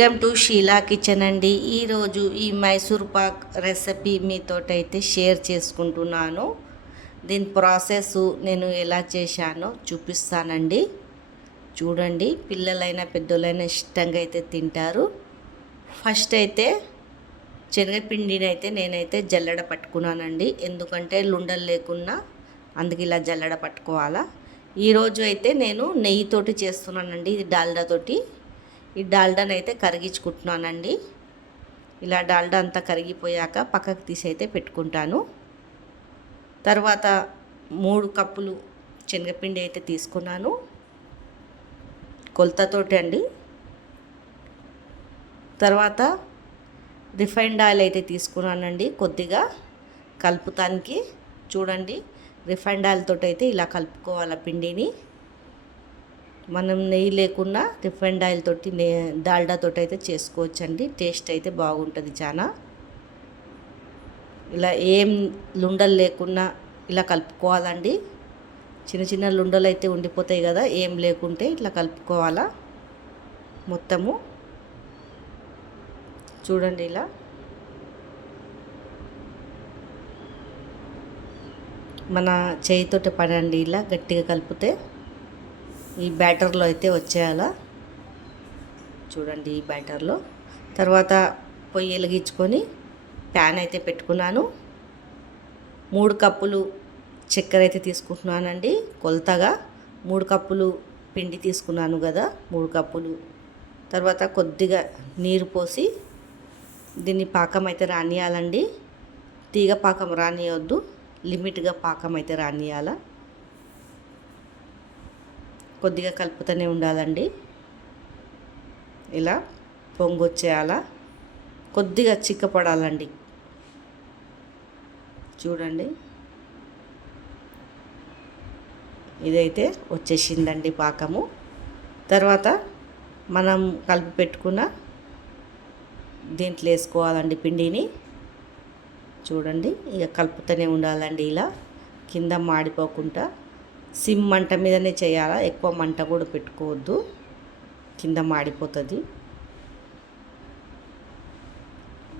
Welcome to Sheela kitchen అండి. ఈరోజు ఈ మైసూర్ పాక్ రెసిపీ మీతోటైతే షేర్ చేసుకుంటున్నాను. దీని ప్రాసెస్ నేను ఎలా చేశానో చూపిస్తానండి. చూడండి, పిల్లలైనా పెద్దోళ్ళైనా ఇష్టంగా అయితే తింటారు. ఫస్ట్ అయితే శనగపిండిని అయితే నేనైతే జల్లెడ పట్టుకున్నానండి. ఎందుకంటే లుండలు లేకున్నా అందుకు ఇలా జల్లెడ పట్టుకోవాలా. ఈరోజు అయితే నేను నెయ్యితోటి చేస్తున్నానండి. ఇది డాల్డాతోటి. ఈ డాల్డాని అయితే కరిగించుకుంటున్నానండి. ఇలా డాల్డా అంతా కరిగిపోయాక పక్కకు తీసి అయితే పెట్టుకుంటాను. తర్వాత 3 కప్పులు శనగపిండి అయితే తీసుకున్నాను, కొలతతోటి అండి. తర్వాత రిఫైండ్ ఆయిల్ అయితే తీసుకున్నానండి, కొద్దిగా కలుపుతానికి. చూడండి, రిఫైండ్ ఆయిల్ తోటి అయితే ఇలా కలుపుకోవాలి పిండిని. మనం నెయ్యి లేకున్నా రిఫైండ్ ఆయిల్ తోటి డాల్డా తోటి అయితే చేసుకోవచ్చండి. టేస్ట్ అయితే బాగుంటుంది చాలా. ఇలా ఏం లుండలు లేకున్నా ఇలా కలుపుకోవాలండి. చిన్న చిన్న లుండలు అయితే ఉండిపోతాయి కదా, ఏం లేకుంటే ఇట్లా కలుపుకోవాలా మొత్తము. చూడండి, ఇలా మన చేయితోటి పడండి, ఇలా గట్టిగా కలిపితే ఈ బ్యాటర్లో అయితే వచ్చేయాలా. చూడండి, ఈ బ్యాటర్లో. తర్వాత పొయ్యి వెలిగించుకొని ప్యాన్ అయితే పెట్టుకున్నాను. 3 కప్పులు చక్కెర అయితే తీసుకుంటున్నానండి, కొలతగా. 3 కప్పులు పిండి తీసుకున్నాను కదా, 3 కప్పులు. తర్వాత కొద్దిగా నీరు పోసి దీన్ని పాకం అయితే రానియాలండి. తీగ పాకం రానియవద్దు, లిమిట్గా పాకం అయితే రానియాల. కొద్దిగా కలుపుతూనే ఉండాలండి. ఇలా పొంగొచ్చేయాల, కొద్దిగా చిక్కపడాలండి. చూడండి, ఇదైతే వచ్చేసిందండి పాకము. తర్వాత మనం కలిపి పెట్టుకున్న దీంట్లో వేసుకోవాలండి పిండిని. చూడండి, ఇక కలుపుతూనే ఉండాలండి, ఇలా కింద మాడిపోకుండా. సిమ్ మంట మీదనే చేయాలా, ఎక్కువ మంట కూడా పెట్టుకోవద్దు, కింద మాడిపోతుంది.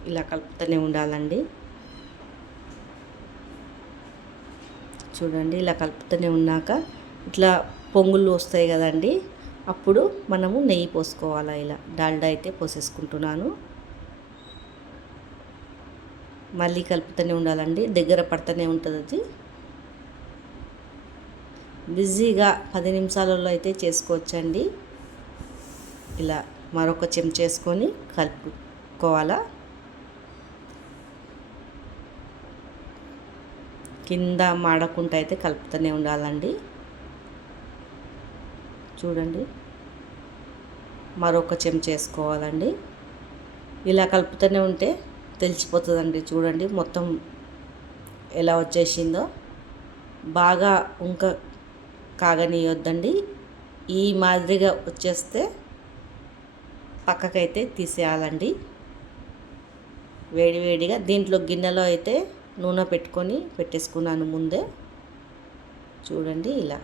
ఇలా కలుపుతూనే ఉండాలండి. చూడండి, ఇలా కలుపుతూనే ఉన్నాక ఇట్లా పొంగులు వస్తాయి కదండి, అప్పుడు మనము నెయ్యి పోసుకోవాలా. ఇలా డాల్డా అయితే పోసేసుకుంటున్నాను. మళ్ళీ కలుపుతూనే ఉండాలండి, దగ్గర పడుతూనే ఉంటుంది అది. బిజీగా 10 నిమిషాలలో అయితే చేసుకోవచ్చండి. ఇలా మరొక చెంచా వేసుకొని కలుపుకోవాలా. కింద మాడకుండా అయితే కలుపుతూనే ఉండాలండి. చూడండి, మరొక చెంచా వేసుకోవాలండి. ఇలా కలుపుతూనే ఉంటే తెలిసిపోతుందండి. చూడండి, మొత్తం ఎలా వచ్చేసిందో. బాగా కాగనీయొద్దండి. ఈ మాదిరిగా వచ్చేస్తే పక్కకైతే తీసేయాలండి. వేడివేడిగా దీంట్లో గిన్నెలో అయితే నూనె పెట్టుకొని పెట్టేసుకున్నాను ముందే. చూడండి, ఇలా